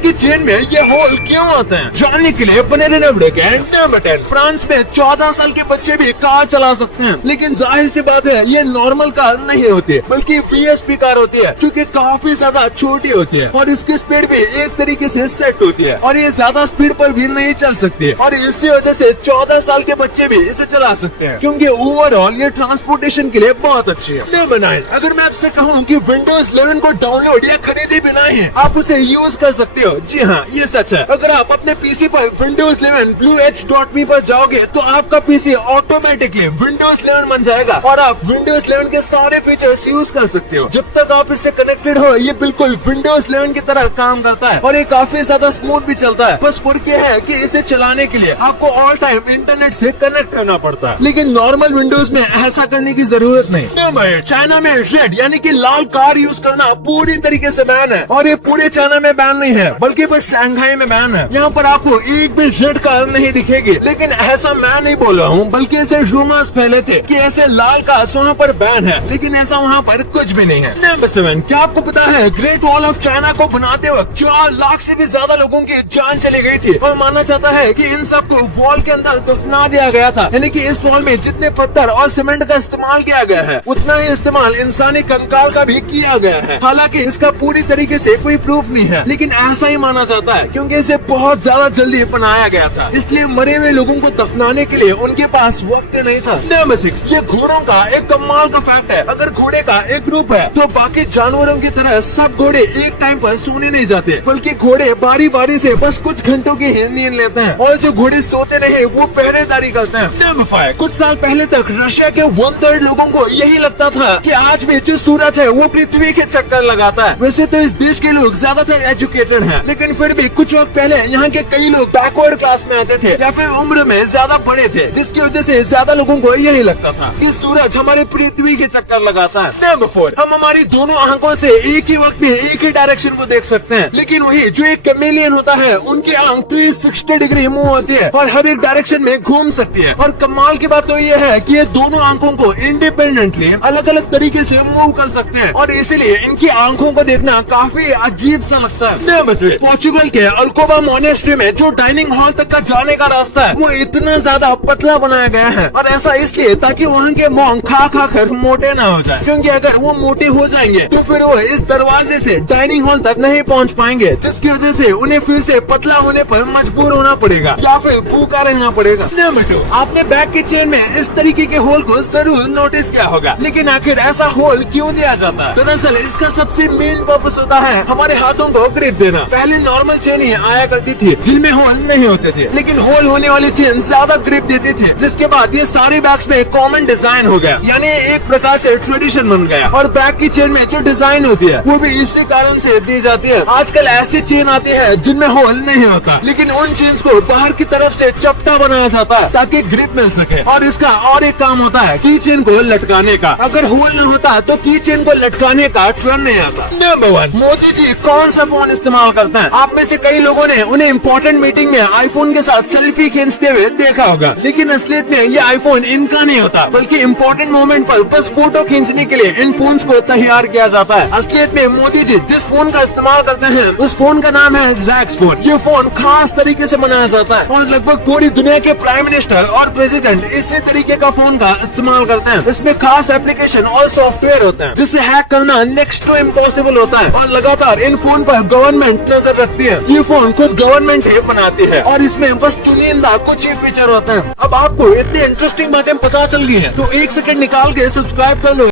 की चेन में ये होल क्यों आते हैं, जानने के लिए बने रहना वीडियो के नंबर 10। फ्रांस में 14 साल के बच्चे भी कार चला सकते हैं, लेकिन जाहिर सी बात है ये नॉर्मल कार नहीं होती बल्कि PSP कार होती है, क्योंकि काफी ज्यादा छोटी होती है और इसकी स्पीड भी एक तरीके से सेट होती है और ये ज्यादा स्पीड पर भी नहीं चल सकती और इसी वजह से 14 साल के बच्चे भी इसे चला सकते हैं, क्योंकि ओवरऑल ये ट्रांसपोर्टेशन के लिए बहुत अच्छी है। नंबर 9, अगर मैं आपसे कहूँ कि विंडोज 11 को डाउनलोड या खरीदे बिना ही आप उसे यूज कर सकते हो, जी हाँ ये सच है। अगर आप अपने पीसी पर विंडोज 11 blueedge.me पर जाओगे तो आपका पीसी ऑटोमेटिकली विंडोज 11 बन जाएगा और आप विंडोज 11 के सारे फीचर्स यूज कर सकते हो। जब तक आप इससे कनेक्टेड हो ये बिल्कुल विंडोज 11 की तरह काम करता है और ये काफी ज्यादा स्मूथ भी चलता है। बस फर्क ये है कि इसे चलाने के लिए आपको ऑल टाइम इंटरनेट से कनेक्ट करना पड़ता है, लेकिन नॉर्मल विंडोज में ऐसा करने की जरूरत नहीं। नंबर 8, चाइना में रेड यानी कि लाल कार यूज करना पूरी तरीके से बैन है और ये पूरे चाइना में बैन नहीं है बल्कि बस शंघाई में बैन है। यहाँ पर आपको एक भी रेड कार नहीं दिखेगी, लेकिन ऐसा मैं नहीं बोल रहा हूँ बल्कि ऐसे रूमर्स फैले थे कि ऐसे लाल कार वहाँ पर बैन है, लेकिन ऐसा वहाँ पर कुछ भी नहीं है। नंबर 7, क्या आपको पता है ग्रेट वॉल ऑफ चाइना को बनाते वक्त 4 लाख से भी ज्यादा लोगों की जान चली गई थी और माना जाता है कि इन सबको वॉल के अंदर दफना दिया गया था, यानी कि इस वॉल में जितने पत्थर और सीमेंट का इस्तेमाल किया गया है उतना ही इस्तेमाल इंसानी कंकाल का भी किया गया है। हालांकि इसका पूरी तरीके से कोई प्रूफ नहीं है, लेकिन ऐसा ही माना जाता है क्योंकि इसे बहुत ज्यादा जल्दी बनाया गया था, इसलिए मरे हुए लोगों को दफनाने के लिए उनके पास वक्त नहीं था। नंबर 6, ये घोड़ों का एक कमाल का फैक्ट है। अगर घोड़े का एक ग्रुप है तो बाकी जानवरों की तरह सब घोड़े एक टाइम पर सोने नहीं जाते, बल्कि घोड़े बारी बारी से बस कुछ घंटों की नींद लेते हैं और जो घोड़े सोते नहीं वो पहरेदारी करते हैं। नंबर 5, कुछ साल पहले तक रशिया के 1/3 लोगों को यही लगता था कि आज भी जो सूरज है वो पृथ्वी के चक्कर लगाता है। वैसे तो इस देश के लोग ज्यादातर एजुकेटेड हैं, लेकिन फिर भी कुछ वक्त पहले यहाँ के कई लोग बैकवर्ड क्लास में आते थे या फिर उम्र में ज्यादा बड़े थे, जिसकी वजह से ज्यादा लोगों को यही लगता था कि सूरज हमारे पृथ्वी के चक्कर लगाता है। नंबर 4, हम हमारी दोनों आंखों से एक ही वक्त में एक ही डायरेक्शन को देख सकते हैं, लेकिन वही जो एक कैमेलियन होता है उनकी आंख 360 डिग्री मूव होती है और हर एक डायरेक्शन में घूम सकती है। और कमाल की बात तो ये है कि ये दोनों आंखों को इंडिपेंडेंटली अलग अलग तरीके से मूव कर सकते हैं और इसीलिए इनकी आंखों को देखना काफी अजीब सा लगता है। नंबर 3, पोर्चुगल के अल्कोबा मोनेस्ट्री में जो डाइनिंग हॉल तक का जाने का रास्ता है वो इतना ज्यादा पतला बनाया गया है और ऐसा इसलिए ताकि वहाँ के मॉन्क खा खा कर मोटे ना हो जाए, क्योंकि अगर वो मोटे हो जाएंगे तो फिर वो इस दरवाजे से डाइनिंग हॉल तक नहीं पहुँच पाएंगे, जिसकी वजह से उन्हें फिर से पतला होने पर मजबूर होना पड़ेगा या फिर भूखा रहना पड़ेगा। नंबर 2, आपने बैग की चेन में इस तरीके के होल को जरूर नोटिस किया होगा, लेकिन आखिर ऐसा होल क्यों दिया जाता है? दरअसल इसका सबसे मेन पर्पस होता है हमारे हाथों को ग्रिप देना। पहले नॉर्मल चेन ही आया करती थी जिनमें होल नहीं होते थे, लेकिन होल होने वाली चेन ज्यादा ग्रिप देती थी, जिसके बाद ये सारे बैग्स में कॉमन डिजाइन हो गया, यानी एक प्रकार से ट्रेडिशन बन गया। और बैग की चेन में जो डिजाइन होती है वो भी इसी कारण से दी जाती है। आजकल ऐसी चेन आती है जिनमें होल नहीं होता, लेकिन उन चेन्स को बाहर की तरफ से चपटा बनाया जाता है ताकि ग्रिप मिल सके। और इसका और एक काम होता है की चेन को लटकाने का। अगर होल न होता तो की चेन को लटकाने का ट्रेंड नहीं आता। नंबर 1, मोदी जी कौन सा फोन इस्तेमाल करते हैं? आप में से कई लोगों ने उन्हें इम्पोर्टेंट मीटिंग में आईफोन के साथ सेल्फी खींचते हुए देखा होगा, लेकिन असलियत में ये आईफोन इनका नहीं होता, बल्कि इम्पोर्टेंट मोमेंट पर बस फोटो खींचने के लिए इन फोन्स को तैयार किया जाता है। असलियत में मोदी जी जिस फोन का इस्तेमाल करते हैं उस फोन का नाम है रैक्स फोन। ये फोन खास तरीके से बनाया जाता है और लगभग पूरी दुनिया के प्राइम मिनिस्टर और प्रेसिडेंट इसी तरीके का फोन का इस्तेमाल करते हैं। इसमें खास एप्लीकेशन और सॉफ्टवेयर होते हैं जिसे हैक करना नेक्स्ट टू इम्पॉसिबल होता है और लगातार इन फोन पर गवर्नमेंट नजर रखती है। ये फोन खुद गवर्नमेंट ही बनाती है और इसमें बस चुनिंदा कुछ ही फीचर होते हैं। अब आपको इतनी इंटरेस्टिंग बातें पता चल गई है तो 1 सेकंड निकाल के सब्सक्राइब कर लो।